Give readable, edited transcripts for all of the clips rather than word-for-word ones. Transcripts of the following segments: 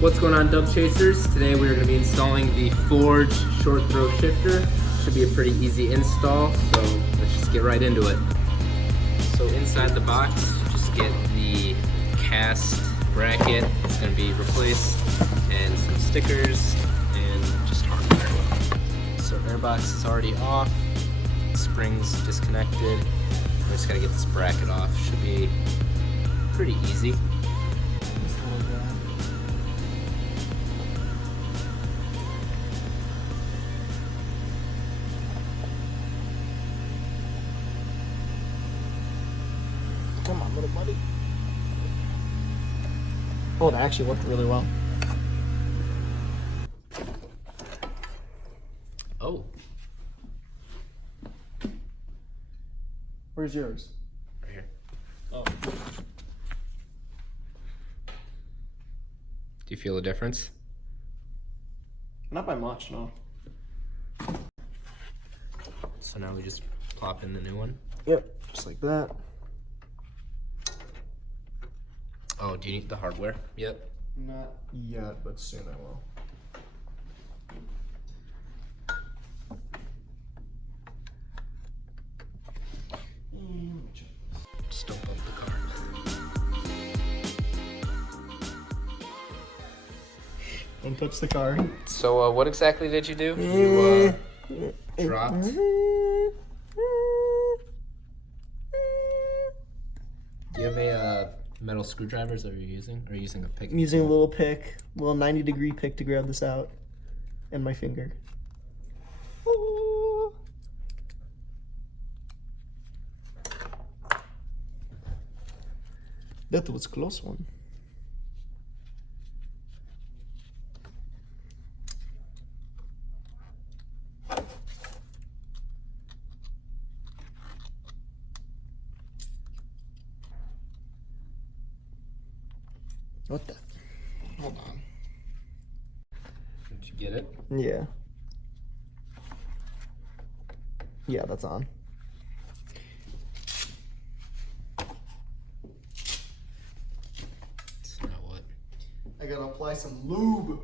What's going on, Dub Chasers? Today we're going to be installing the Forge short throw shifter. Should be a pretty easy install, so let's just get right into it. So inside the box, just get the cast bracket. It's going to be replaced, and some stickers, and just hardware. So air box is already off, springs disconnected. We just got to get this bracket off. Should be pretty easy. Come on, little buddy. Oh, it actually worked really well. Oh. Where's yours? Right here. Oh. Do you feel a difference? Not by much, no. So now we just plop in the new one? Yep, just like that. Oh, do you need the hardware? Yep. Not yet, but soon I will. Just don't bump the car. Don't touch the car. So what exactly did you do? You dropped. Do you have a metal screwdrivers that you're using? Or are you using a pick? I'm using a little pick, a little 90-degree pick to grab this out, and my finger. That was a close one. What the? Hold on. Did you get it? Yeah. Yeah, that's on. So now what? I gotta apply some lube.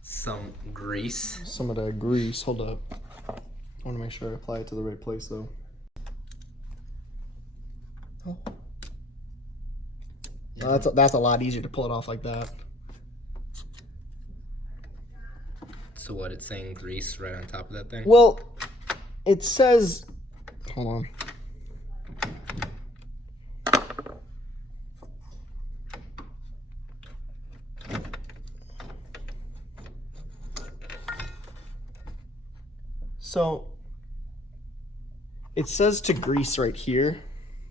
Some grease. Some of that grease. Hold up. I want to make sure I apply it to the right place, though. Oh. Yeah. That's a lot easier to pull it off like that. So what, it's saying grease right on top of that thing? Well, it says, hold on. So it says to grease right here,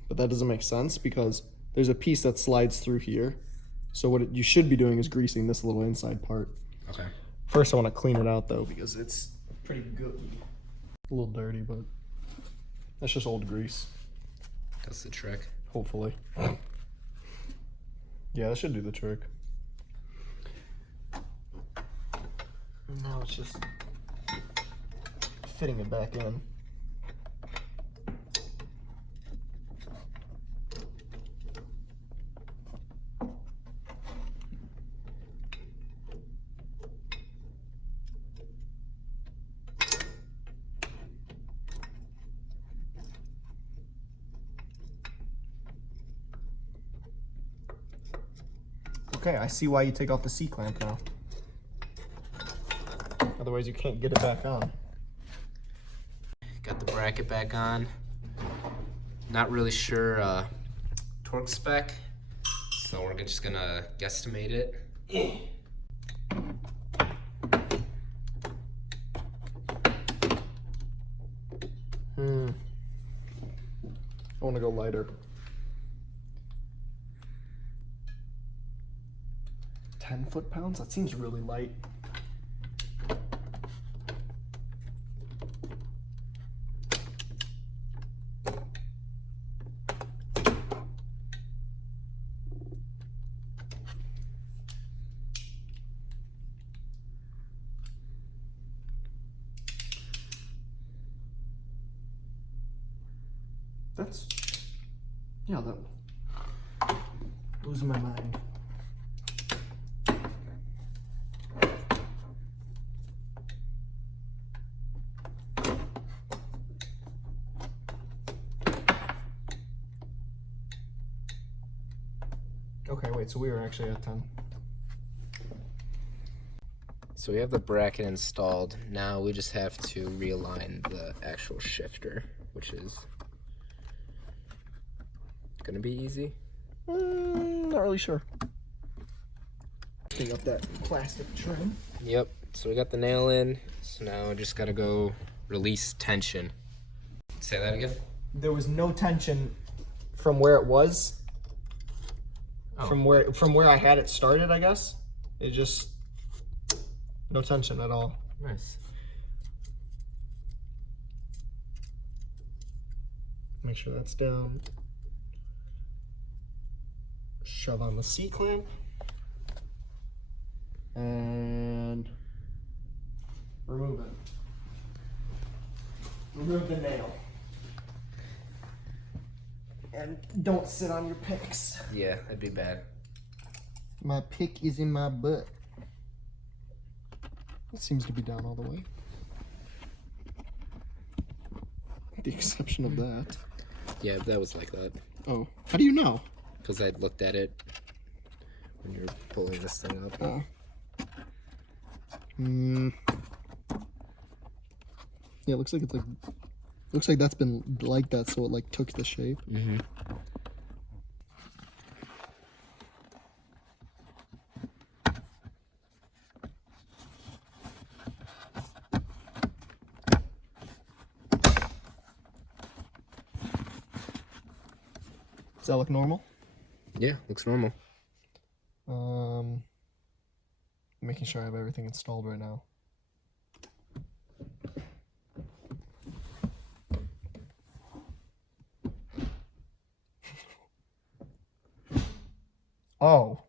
but that doesn't make sense because there's a piece that slides through here. So what you should be doing is greasing this little inside part. Okay. First I want to clean it out though because it's pretty gooey. A little dirty, but that's just old grease. That's the trick. Hopefully. Yeah, that should do the trick. Now it's just fitting it back in. Okay, I see why you take off the C-clamp now. Otherwise you can't get it back on. Got the bracket back on. Not really sure torque spec, so we're just gonna guesstimate it. I want to go lighter. 10 foot-pounds? That seems really light. that's... Yeah, that... Losing my mind. Okay, wait, so we were actually at 10. So we have the bracket installed. Now we just have to realign the actual shifter, which is gonna be easy. Not really sure. Clean up that plastic trim. Yep, so we got the nail in. So now I just gotta go release tension. Say that again? There was no tension from where it was. Oh. From where I had it started, I guess. It just no tension at all. Nice. Make sure that's down. Shove on the C clamp. And remove it. Remove the nail. And don't sit on your picks. Yeah, that'd be bad. My pick is in my butt. It seems to be down all the way. The exception of that. Yeah, that was like that. Oh, how do you know? Because I looked at it when you were pulling this thing up. Oh. Yeah, it looks like it's like... Looks like that's been like that, so it like took the shape. Mm-hmm. Does that look normal? Yeah, looks normal. Making sure I have everything installed right now. Oh.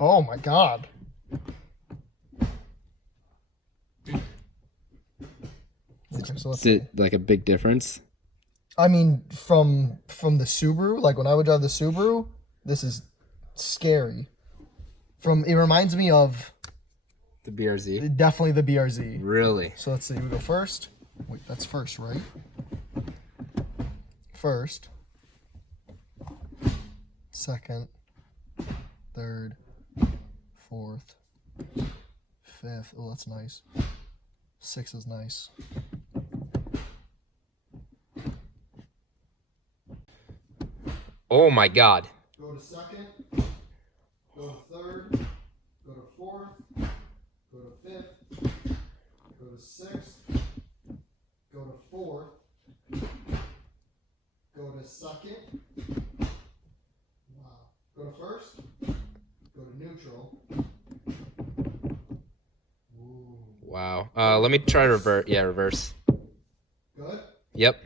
Oh my God. Okay, so Is it like a big difference? I mean, from the Subaru, like when I would drive the Subaru, this is scary. It reminds me of The BRZ? definitely the BRZ. Really? So let's see, we go first. Wait, that's first, right? First. Second. Third. Fourth. Fifth. Oh, that's nice. Six is nice. Oh my God. Go to second. Go to third. Go to fourth. Go to fifth. Go to sixth. Go to fourth. Go to second. Wow. Go to first. Go to neutral. Ooh. Wow. Let me try reverse. Yeah, reverse. Good? Yep.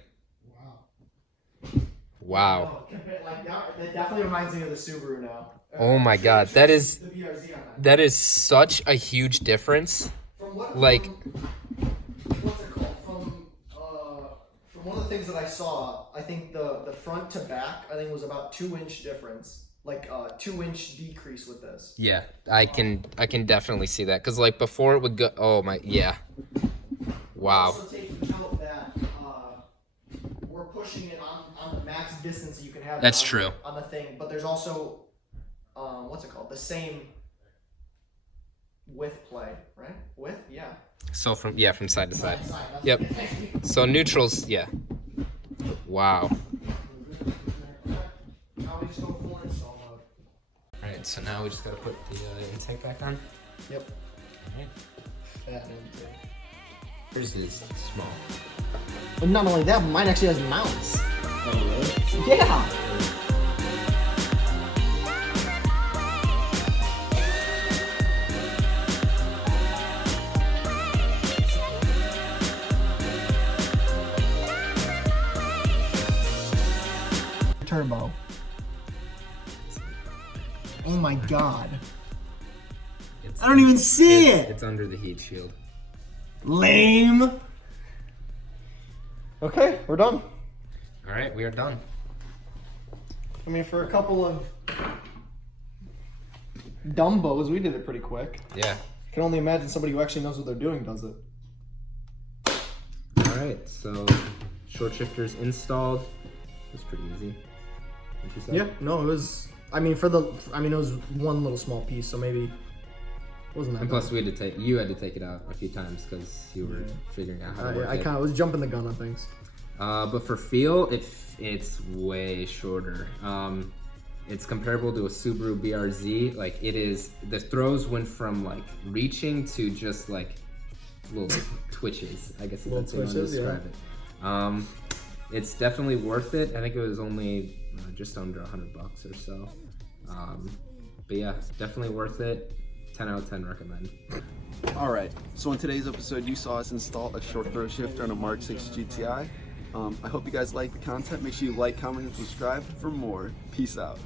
Wow. Wow. Like that definitely reminds me of the Subaru now. Oh my God. That is The BRZ on that. that is such a huge difference. From what? Like- What's it called? From one of the things that I saw, I think the front to back, I think was about 2-inch difference, like 2-inch decrease with this. Yeah, I can definitely see that because like before it would go. Oh my, yeah. Wow. Also taking note that we're pushing it on the max distance that you can have. That's on, true. On the thing, but there's also what's it called? The same width play, right? Width, yeah. So from side to side. That's Yep. the thing. So neutrals, yeah. Wow. Now we just go full install mode. All right, so now we just gotta put the intake back on. Yep. All right. Fat intake. Yours is small. But not only that, mine actually has mounts. Oh really? Yeah. Turbo. Oh my god. It's, I don't even see it! It's under the heat shield. Lame. Okay, we're done. All right, we are done. I mean, for a couple of dumbos, we did it pretty quick. Yeah. I can only imagine somebody who actually knows what they're doing does it. All right, so short shifters installed. It was pretty easy. What'd you say? Yeah, no, it was. I mean, it was one little small piece, so maybe it wasn't that. And plus, bad. you had to take it out a few times because you were figuring out how to work I it. kind of was jumping the gun on things. But for feel, it's way shorter. It's comparable to a Subaru BRZ. Like it is, the throws went from like reaching to just like little twitches. I guess that's the way to describe it. It's definitely worth it. I think it was only just under $100 or so. But yeah, definitely worth it. 10 out of 10 recommend. Alright, so in today's episode you saw us install a short throw shifter on a Mk6 GTI. I hope you guys like the content. Make sure you like, comment, and subscribe for more. Peace out.